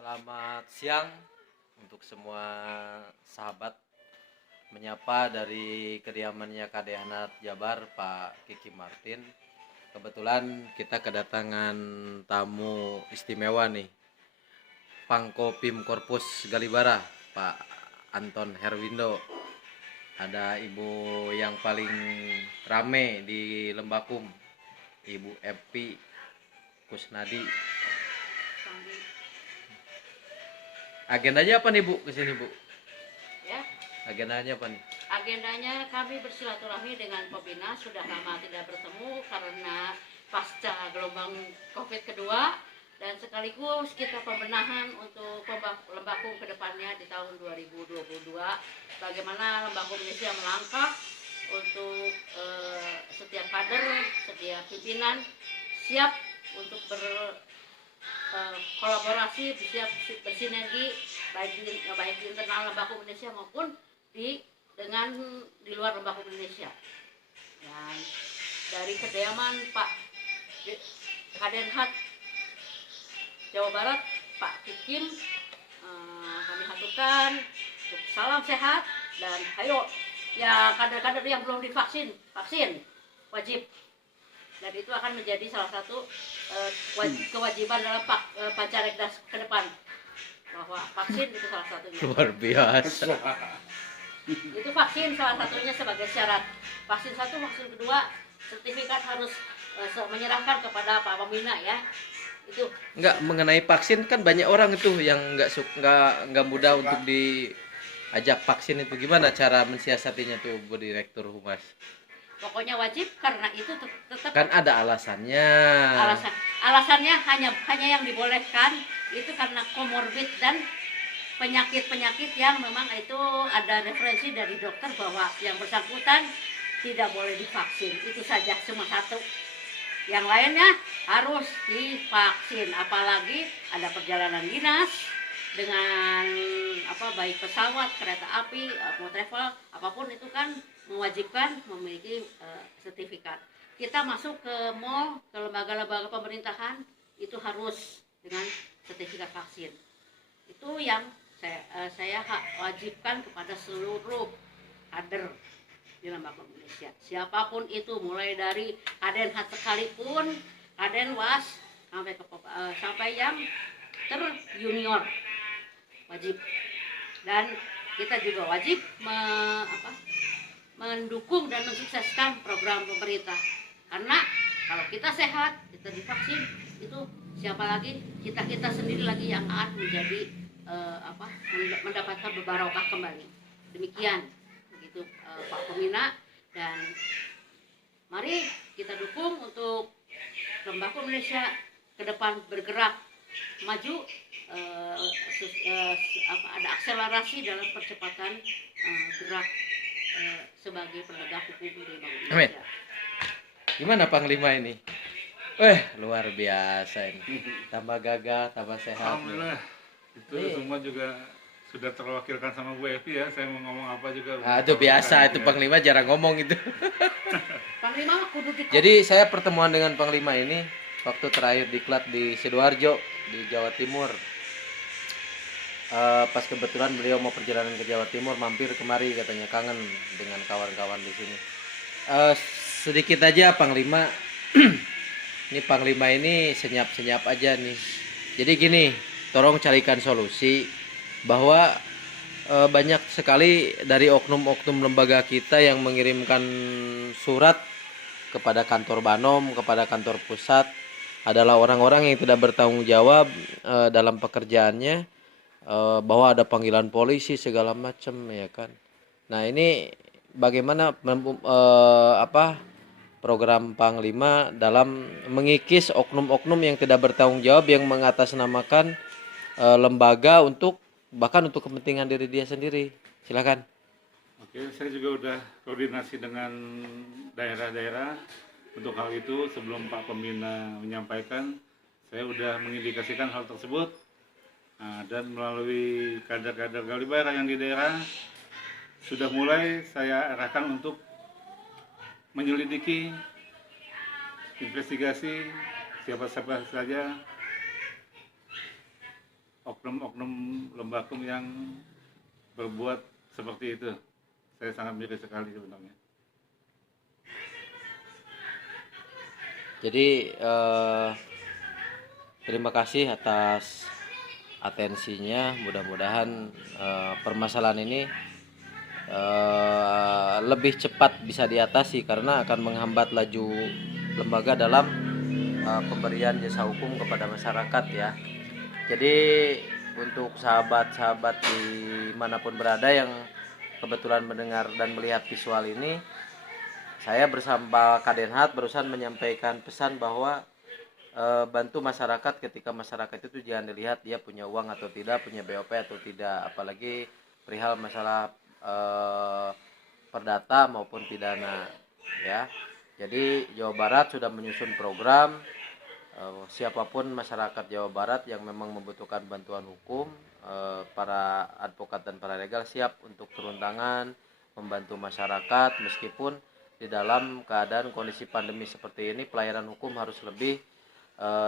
Selamat siang untuk semua sahabat. Menyapa dari kediamannya Kade Hanat Jabar, Pak Kiki Martin. Kebetulan kita kedatangan tamu istimewa nih, Pangko Pim Korpus Galibara, Pak Anton Herwindo. Ada ibu yang paling rame di Lembakum, Ibu Epi Kusnadi. Agendanya apa nih Bu kesini Bu? Ya, Agendanya apa nih? agendanya kami bersilaturahmi dengan Pembina. Sudah lama tidak bertemu karena pasca gelombang COVID kedua, dan sekaligus kita pembenahan untuk Lembakum ke depannya di tahun 2022. Bagaimana Lembakum Indonesia melangkah untuk setiap kader, setiap pimpinan siap untuk kolaborasi, siap bersinergi baik di internal Lembakum Indonesia maupun di luar Lembakum Indonesia. Dan dari kediaman Pak Kadenhat Jawa Barat, Pak Kikim, kami haturkan salam sehat, dan ayo ya kader-kader yang belum divaksin, vaksin wajib. Dan itu akan menjadi salah satu kewajiban dalam Pancaregdas ke depan, bahwa vaksin itu salah satunya. Luar biasa. Itu vaksin salah satunya sebagai syarat. Vaksin satu, vaksin kedua, sertifikat harus menyerahkan kepada Pak Pembina ya. Itu. Enggak, mengenai vaksin kan banyak orang itu yang enggak mudah untuk diajak vaksin itu. Gimana cara mensiasatinya tuh Bu Direktur Humas? Pokoknya wajib, karena itu tetap Kan ada alasannya. Alasannya hanya yang dibolehkan itu karena komorbid dan penyakit-penyakit yang memang itu ada referensi dari dokter bahwa yang bersangkutan tidak boleh divaksin. Itu saja, cuma satu. Yang lainnya harus divaksin, apalagi ada perjalanan dinas dengan baik pesawat, kereta api, mau travel apapun, itu kan mewajibkan memiliki sertifikat. Kita masuk ke mall, ke lembaga-lembaga pemerintahan, itu harus dengan sertifikat vaksin. Itu yang saya wajibkan kepada seluruh kader di Lembaga Indonesia. Siapapun itu, mulai dari Kadenhat sekalipun, Kadenwas, sampai yang terjunior, wajib. Dan kita juga wajib mendukung dan mensukseskan program pemerintah. Karena kalau kita sehat, kita divaksin, itu siapa lagi? Kita sendiri lagi yang akan menjadi mendapatkan barokah kembali. Demikian begitu Pak Pembina, dan mari kita dukung untuk Lembaga Indonesia ke depan bergerak maju, ada akselerasi dalam percepatan gerak sebagai penegak hukum di Lembaga Indonesia. Gimana Panglima ini? Luar biasa ini. Tambah gagah, tambah sehat. Alhamdulillah. Itu semua juga sudah terwakilkan sama Bu Evi ya. Saya mau ngomong apa juga. Itu biasa, itu ya. Panglima jarang ngomong itu. Panglima kudu di. Jadi saya pertemuan dengan Panglima ini waktu terakhir diklat di Sidoarjo di Jawa Timur. Pas kebetulan beliau mau perjalanan ke Jawa Timur, mampir kemari, katanya kangen dengan kawan-kawan di sini. Sedikit aja Panglima. Ini Panglima ini senyap-senyap aja nih. Jadi gini, tolong carikan solusi bahwa banyak sekali dari oknum-oknum lembaga kita yang mengirimkan surat kepada kantor Banom, kepada kantor pusat, adalah orang-orang yang tidak bertanggung jawab dalam pekerjaannya, bahwa ada panggilan polisi segala macam ya kan. Nah, ini bagaimana program Panglima dalam mengikis oknum-oknum yang tidak bertanggung jawab, yang mengatasnamakan lembaga bahkan untuk kepentingan diri dia sendiri. Silakan. Oke, saya juga udah koordinasi dengan daerah-daerah untuk hal itu. Sebelum Pak Pembina menyampaikan, saya udah mengindikasikan hal tersebut. Dan melalui kader-kader Galibara yang di daerah, sudah mulai saya arahkan untuk menyelidiki, investigasi siapa-siapa saja oknum-oknum Lembakum yang berbuat seperti itu. Saya sangat miris sekali sebenarnya. Jadi terima kasih atas atensinya. Mudah-mudahan permasalahan ini lebih cepat bisa diatasi karena akan menghambat laju lembaga dalam pemberian jasa hukum kepada masyarakat ya. Jadi untuk sahabat-sahabat dimanapun berada yang kebetulan mendengar dan melihat visual ini, saya bersama Kadenhat berusaha menyampaikan pesan bahwa bantu masyarakat ketika masyarakat itu jangan dilihat dia punya uang atau tidak, punya BOP atau tidak, apalagi perihal masalah perdata maupun pidana ya. Jadi Jawa Barat sudah menyusun program, siapapun masyarakat Jawa Barat yang memang membutuhkan bantuan hukum, para advokat dan para legal siap untuk turun tangan membantu masyarakat. Meskipun di dalam keadaan kondisi pandemi seperti ini, pelayanan hukum harus lebih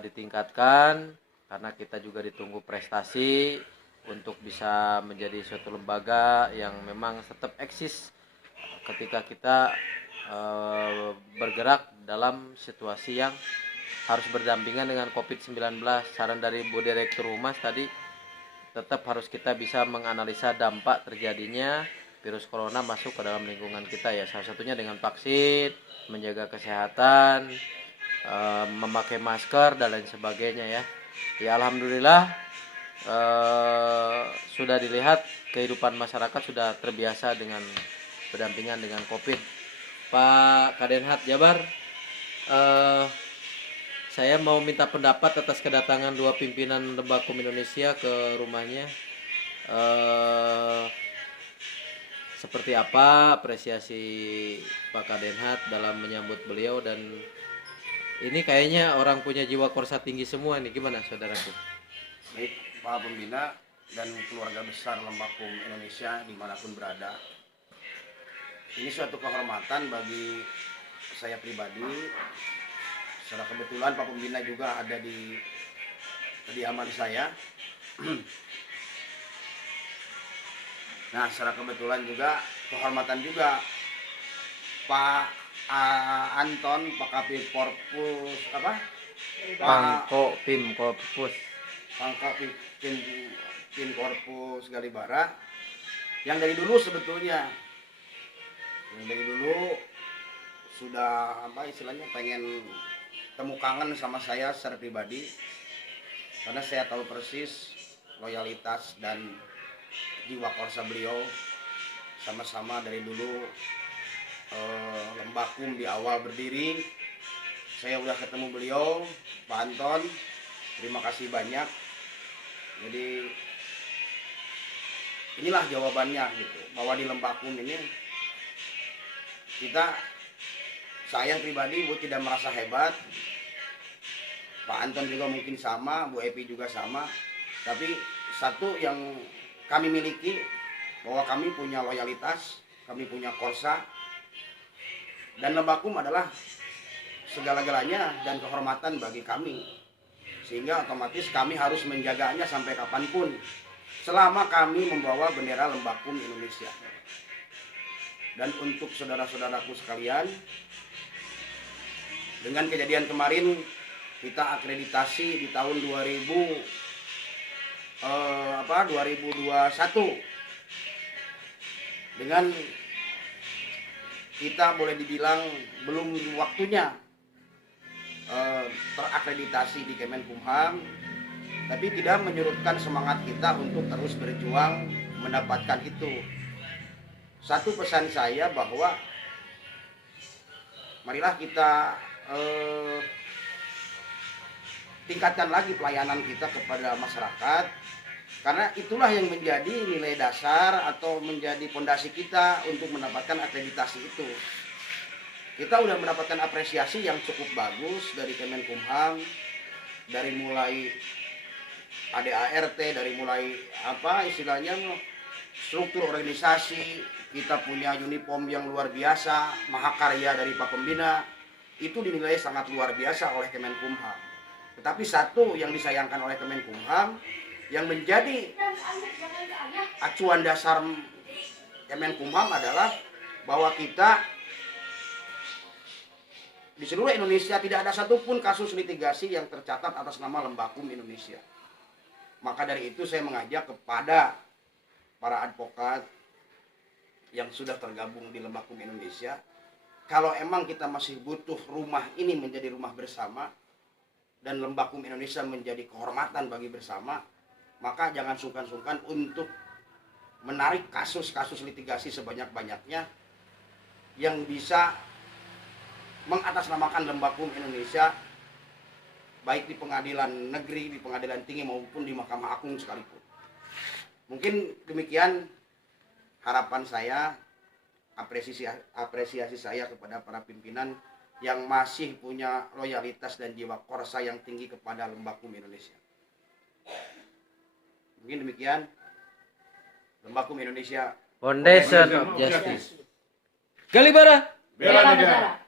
ditingkatkan karena kita juga ditunggu prestasi untuk bisa menjadi suatu lembaga yang memang tetap eksis ketika kita bergerak dalam situasi yang harus berdampingan dengan COVID-19. Saran dari Bu Direktur Humas tadi, tetap harus kita bisa menganalisa dampak terjadinya virus corona masuk ke dalam lingkungan kita ya. Salah satunya dengan vaksin, menjaga kesehatan, memakai masker dan lain sebagainya ya. Ya alhamdulillah sudah dilihat kehidupan masyarakat sudah terbiasa dengan berdampingan dengan COVID. Pak Kadenhat Jabar, saya mau minta pendapat atas kedatangan dua pimpinan Lembakum Indonesia ke rumahnya. Seperti apa apresiasi Pak Kadenhat dalam menyambut beliau, dan ini kayaknya orang punya jiwa korsa tinggi semua nih, gimana saudaraku? Baik, Pak Pembina dan keluarga besar Lembakum Indonesia dimanapun berada, ini suatu kehormatan bagi saya pribadi. Secara kebetulan Pak Pembina juga ada di kediaman saya. Nah, secara kebetulan juga kehormatan juga Pak Anton, Pak Kapil Korpus apa? Pangko Pim Korpus. Pangko Pim Korpus Galibara yang dari dulu sebetulnya, yang dari dulu sudah apa istilahnya pengen temu kangen sama saya secara pribadi, karena saya tahu persis loyalitas dan jiwa korsa beliau. Sama-sama dari dulu Lembakum di awal berdiri, saya udah ketemu beliau, Pak Anton, terima kasih banyak. Jadi inilah jawabannya gitu, bahwa di Lembakum ini saya pribadi tidak merasa hebat, Pak Anton juga mungkin sama, Bu Epi juga sama, tapi satu yang kami miliki bahwa kami punya loyalitas, kami punya korsa, dan Lembakum adalah segala-galanya dan kehormatan bagi kami, sehingga otomatis kami harus menjaganya sampai kapanpun selama kami membawa bendera Lembakum Indonesia. Dan untuk saudara-saudaraku sekalian, dengan kejadian kemarin kita akreditasi di tahun 2021 dengan kita boleh dibilang belum waktunya terakreditasi di Kemenkumham, tapi tidak menyurutkan semangat kita untuk terus berjuang mendapatkan itu. Satu pesan saya bahwa marilah kita tingkatkan lagi pelayanan kita kepada masyarakat, karena itulah yang menjadi nilai dasar atau menjadi fondasi kita untuk mendapatkan akreditasi itu. Kita sudah mendapatkan apresiasi yang cukup bagus dari Kemenkumham, dari mulai ADART, dari mulai apa istilahnya struktur organisasi, kita punya uniform yang luar biasa, mahakarya dari Pak Pembina, itu dinilai sangat luar biasa oleh Kemenkumham. Tetapi satu yang disayangkan oleh Kemenkumham, yang menjadi acuan dasar Kemenkumham adalah bahwa kita di seluruh Indonesia tidak ada satupun kasus litigasi yang tercatat atas nama Lembakum Indonesia. Maka dari itu saya mengajak kepada para advokat yang sudah tergabung di Lembakum Indonesia, kalau emang kita masih butuh rumah ini menjadi rumah bersama dan Lembakum Indonesia menjadi kehormatan bagi bersama, maka jangan sungkan-sungkan untuk menarik kasus-kasus litigasi sebanyak-banyaknya yang bisa mengatasnamakan Lembakum Indonesia, baik di pengadilan negeri, di pengadilan tinggi maupun di Mahkamah Agung sekalipun. Mungkin demikian harapan saya, apresiasi saya kepada para pimpinan yang masih punya loyalitas dan jiwa korsa yang tinggi kepada Lembakum Indonesia. Mungkin demikian. Lembakum Indonesia Foundation of Justice. Galibara. Bela negara.